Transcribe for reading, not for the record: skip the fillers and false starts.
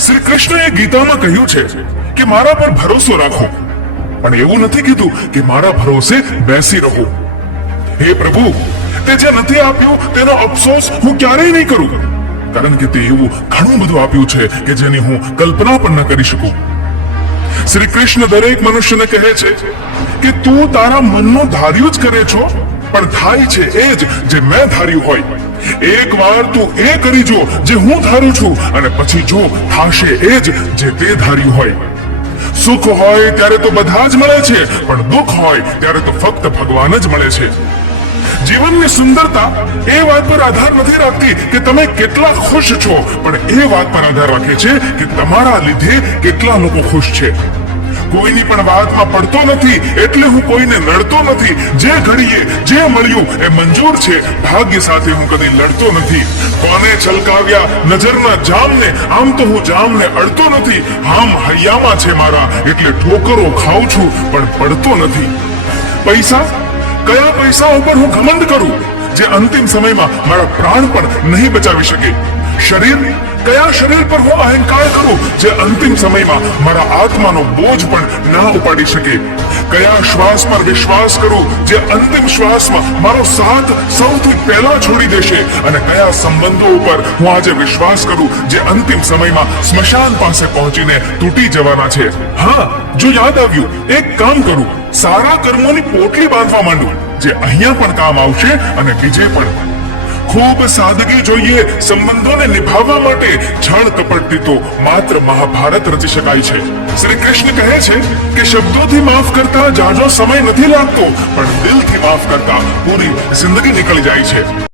શ્રી કૃષ્ણએ ગીતામાં કહ્યું છે કે મારા પર ભરોસો રાખો, પણ એવું નથી કીધું કે મારા ભરોસે બેસી રહો. હે પ્રભુ, તે જે નથી આપ્યું તેનો અફસોસ હું ક્યારેય નહીં કરું, કારણ કે તે એવું ઘણું બધું આપ્યું છે કે જેની હું કલ્પના પણ ન કરી શકું. શ્રી કૃષ્ણ દરેક મનુષ્યને કહે છે કે તું તારા મનનું ધાર્યું જ કરે છો, પણ થાય છે એ જ જે મેં ધાર્યું હોય. એક વાર તું એ કરી જો જે હું ધારું છું, અને પછી જો થાશે એ જ જે તે ધાર્યું હોય. સુખ હોય ત્યારે તો બધા જ મળે છે, પણ દુઃખ હોય ત્યારે તો ફક્ત ભગવાન જ મળે છે. જીવનની સુંદરતા એ વાત પર આધાર નથી રાખતી કે તમે કેટલા ખુશ છો, પણ એ વાત પર આધાર રાખે છે કે તમારા લીધે કેટલા લોકો ખુશ છે. કોઈની પણ વાતમાં પડતો નથી એટલે હું કોઈને નડતો નથી. જે ઘડીએ જે મળ્યું એ મંજૂર છે. ભાગ્ય સાથે હું કદી લડતો નથી. કોને છલકાવ્યા નજરના જામને, આમ તો હું જામને અડતો નથી. આમ હૈયામાં છે મારા, એટલે ઠોકરો ખાઉં છું પણ પડતો નથી. પૈસા, કયા પૈસા ઉપર હું ઘમંડ કરું જે અંતિમ સમયમાં મારા પ્રાણ પણ નહીં બચાવી શકે? શરીર, કયા શરીર પર હું અહંકાર કરું જે અંતિમ સમયમાં મારા આત્માનો બોજ પણ ના ઉપાડી શકે? કયા શ્વાસ પર વિશ્વાસ કરું જે અંતિમ શ્વાસમાં મારો સાથ સૌથી પહેલા છોડી દેશે? અને કયા સંબંધો ઉપર હું આજે વિશ્વાસ કરું જે અંતિમ સમયમાં સ્મશાન પાસે પહોંચીને તૂટી જવાના છે? હા, જો યાદ આવ્યું, એક કામ કરું, સારા કર્મોની પોટલી બાંધવા માંડું, જે અહીંયા પણ કામ આવશે અને બીજે પણ. ખૂબ સાદગી જોઈએ સંબંધોને નિભાવવા માટે. છળ કપટથી તો માત્ર મહાભારત રચી શકાય છે. શ્રી કૃષ્ણ કહે છે કે શબ્દોથી માફ કરતા જાજો સમય નથી લાગતો, પણ દિલથી માફ કરતા પૂરી જિંદગી નીકળી જાય છે.